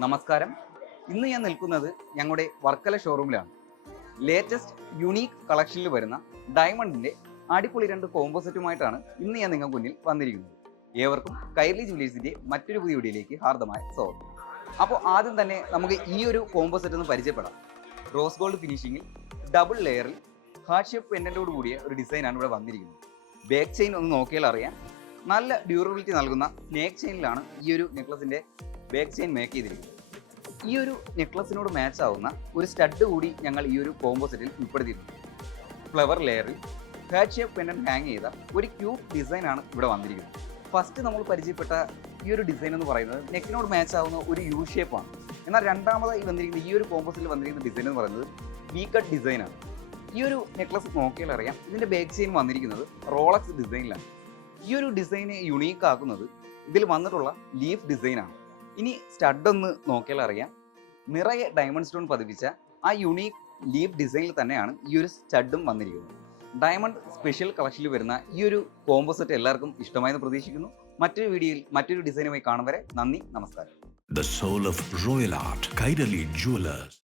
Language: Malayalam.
നമസ്കാരം. ഇന്ന് ഞാൻ നിൽക്കുന്നത് ഞങ്ങളുടെ വർക്കല ഷോറൂമിലാണ്. ലേറ്റസ്റ്റ് യുണീക്ക് കളക്ഷനിൽ വരുന്ന ഡയമണ്ടിന്റെ അടിപൊളി 2 കോംബോ സെറ്റുമായിട്ടാണ് ഇന്ന് ഞാൻ നിങ്ങൾക്ക് മുന്നിൽ വന്നിരിക്കുന്നത്. ഏവർക്കും കൈർലി ജുവലേഴ്സിന്റെ മറ്റൊരു പുതിയ വീഡിയോയിലേക്ക് ഹാർദമായ സ്വാഗതം. അപ്പോൾ ആദ്യം തന്നെ നമുക്ക് ഈ ഒരു കോംബോ സെറ്റ് ഒന്ന് പരിചയപ്പെടാം. റോസ് ഗോൾഡ് ഫിനിഷിങ്ങിൽ ഡബിൾ ലെയറിൽ ഹാർട്ട് ഷേപ്പ് പെൻഡന്റോട് കൂടിയ ഒരു ഡിസൈനാണ് ഇവിടെ വന്നിരിക്കുന്നത്. ബാക്ക് ചെയിൻ ഒന്ന് നോക്കിയാൽ അറിയാം, നല്ല ഡ്യൂറബിലിറ്റി നൽകുന്ന സ്നേക്ക് ചെയിനിലാണ് ഈ ഒരു നെക്ലസിന്റെ ബാക്ക് ചെയിൻ മേക്ക് ചെയ്തിരിക്കുന്നത്. ഈ ഒരു നെക്ലസിനോട് മാച്ച് ആവുന്ന ഒരു സ്റ്റഡ് കൂടി ഞങ്ങൾ ഈ ഒരു കോംബോ സെറ്റിൽ ഉൾപ്പെടുത്തിയിട്ടുണ്ട്. ഫ്ലവർ ലെയറിൽ ഹാർട്ട് ഷേപ്പ് പെൻഡന്റ് ഹാങ് ചെയ്ത ഒരു ക്യൂട്ട് ഡിസൈനാണ് ഇവിടെ വന്നിരിക്കുന്നത്. ഫസ്റ്റ് നമ്മൾ പരിചയപ്പെട്ട ഈ ഒരു ഡിസൈൻ എന്ന് പറയുന്നത് നെക്കിനോട് മാച്ച് ആവുന്ന ഒരു യു ഷേപ്പാണ്. എന്നാൽ രണ്ടാമതായി വന്നിരിക്കുന്ന ഈ ഒരു കോംബോ സെറ്റിൽ വന്നിരിക്കുന്ന ഡിസൈൻ എന്ന് പറയുന്നത് വി കട്ട് ഡിസൈനാണ്. ഈ ഒരു നെക്ലസ് നോക്കിയാൽ അറിയാം, ഇതിന്റെ ബാക്ക് ചെയിൻ വന്നിരിക്കുന്നത് റോളക്സ് ഡിസൈനിലാണ്. ഈ ഒരു ഡിസൈനെ യുണീക്ക് ആക്കുന്നത് ഇതിൽ വന്നിട്ടുള്ള ലീഫ് ഡിസൈനാണ്. ഇനി സ്റ്റഡ് ഒന്ന് നോക്കിയാൽ അറിയാം, നിറയെ ഡയമണ്ട് സ്റ്റോൺ പതിപ്പിച്ച ആ യുണീക്ക് ലീഫ് ഡിസൈനിൽ തന്നെയാണ് ഈ ഒരു സ്റ്റഡും വന്നിരിക്കുന്നത്. ഡയമണ്ട് സ്പെഷ്യൽ കളക്ഷനിൽ വരുന്ന ഈ ഒരു കോംബോ സെറ്റ് എല്ലാവർക്കും ഇഷ്ടമായെന്ന് പ്രതീക്ഷിക്കുന്നു. മറ്റൊരു വീഡിയോയിൽ മറ്റൊരു ഡിസൈനുമായി കാണും വരെ നന്ദി, നമസ്കാരം. The soul of royal art, Kairali Jewelers.